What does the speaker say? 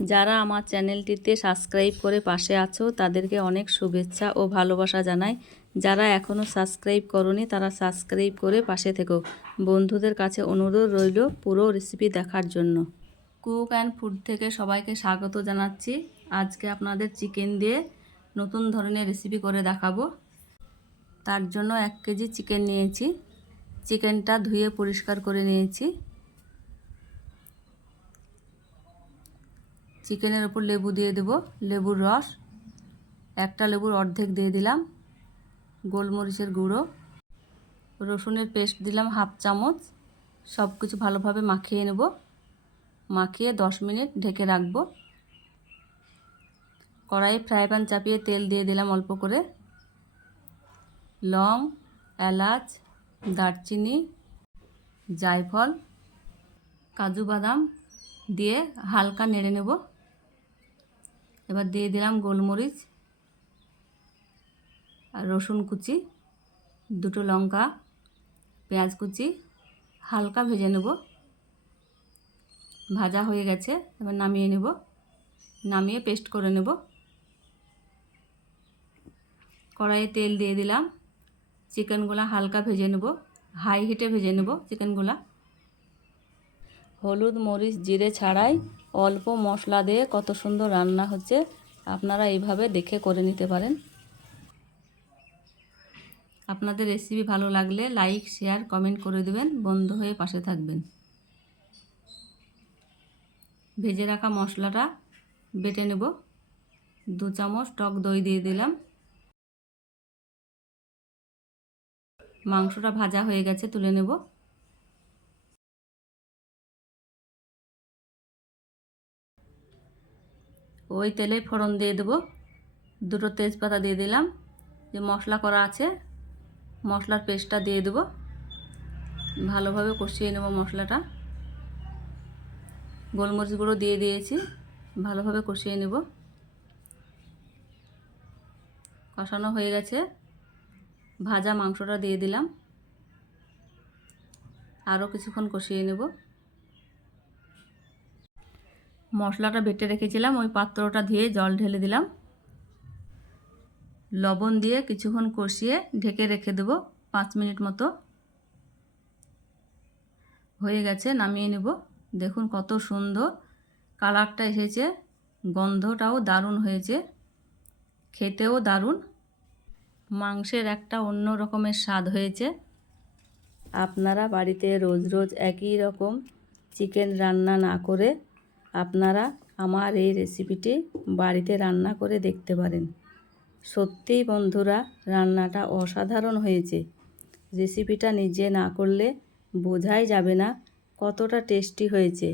যারা আমার চ্যানেলটিতে সাবস্ক্রাইব করে পাশে আছো, তাদেরকে অনেক শুভেচ্ছা ও ভালোবাসা জানাই। যারা এখনও সাবস্ক্রাইব করনি, তারা সাবস্ক্রাইব করে পাশে থেকো। বন্ধুদের কাছে অনুরোধ রইল পুরো রেসিপি দেখার জন্য। কুক অ্যান্ড ফুড থেকে সবাইকে স্বাগত জানাচ্ছি। আজকে আপনাদের চিকেন দিয়ে নতুন ধরনের রেসিপি করে দেখাবো। তার জন্য এক কেজি চিকেন নিয়েছি। চিকেনটা ধুয়ে পরিষ্কার করে নিয়েছি। চিকেনের ওপর লেবু দিয়ে দেব। লেবুর রস, একটা লেবুর অর্ধেক দিয়ে দিলাম, গোলমরিচের গুঁড়ো, রসুনের পেস্ট দিলাম হাফ চামচ সব কিছু ভালোভাবে মাখিয়ে নেব। মাখিয়ে দশ মিনিট ঢেকে রাখব। কড়াইয়ে ফ্রাই প্যান চাপিয়ে তেল দিয়ে দিলাম অল্প করে। লং, এলাচ, দারচিনি, জায়ফল, কাজু বাদাম দিয়ে হালকা নেড়ে নেব। এবার দিয়ে দিলাম গোলমরিচ আর রসুন কুচি, দুটো লঙ্কা, পেঁয়াজ কুচি, হালকা ভেজে নেব। ভাজা হয়ে গেছে, এবার নামিয়ে নেব। নামিয়ে পেস্ট করে নেব। কড়াইয়ে তেল দিয়ে দিলাম। চিকেনগুলো হালকা ভেজে নেব। হাই হিটে ভেজে নেব চিকেনগুলা। হলুদ মরিচ, জিরে ছাড়াই অল্প মশলা দিয়ে কত সুন্দর রান্না হচ্ছে। আপনারা এইভাবে দেখে করে নিতে পারেন। আপনাদের রেসিপি ভালো লাগলে লাইক শেয়ার কমেন্ট করে দেবেন। বন্ধ হয়ে পাশে থাকবেন। ভেজে রাখা মশলাটা বেটে নেব। দু চামচ টক দই দিয়ে দিলাম। মাংসটা ভাজা হয়ে গেছে, তুলে নেব। ওই তেলে ফোড়ন দিয়ে দেবো। দুটো তেজপাতা দিয়ে দিলাম। যে মশলা করা আছে, মশলার পেস্টটা দিয়ে দেবো। ভালোভাবে কষিয়ে নেব মশলাটা। গোলমরিচ গুঁড়ো দিয়ে দিয়েছি, ভালোভাবে কষিয়ে নেব। কষানো হয়ে গেছে। ভাজা মাংসটা দিয়ে দিলাম। আরও কিছুক্ষণ কষিয়ে নেব। মশলাটা বেটে রেখেছিলাম, ওই পাত্রটা ধুয়ে জল ঢেলে দিলাম। লবণ দিয়ে কিছুক্ষণ কষিয়ে ঢেকে রেখে দেবো, পাঁচ মিনিট মতো। হয়ে গেছে, নামিয়ে নেব। দেখুন কত সুন্দর কালারটা এসেছে, গন্ধটাও দারুণ হয়েছে, খেতেও দারুণ। মাংসের একটা অন্য রকমের স্বাদ হয়েছে। আপনারা বাড়িতে রোজ রোজ একই রকম চিকেন রান্না না করে আপনারা আমার এই রেসিপিটি বাড়িতে রান্না করে দেখতে পারেন। সত্যিই বন্ধুরা, রান্নাটা অসাধারণ হয়েছে। রেসিপিটা নিজে না করলে বোঝাই যাবে না কতটা টেস্টি হয়েছে।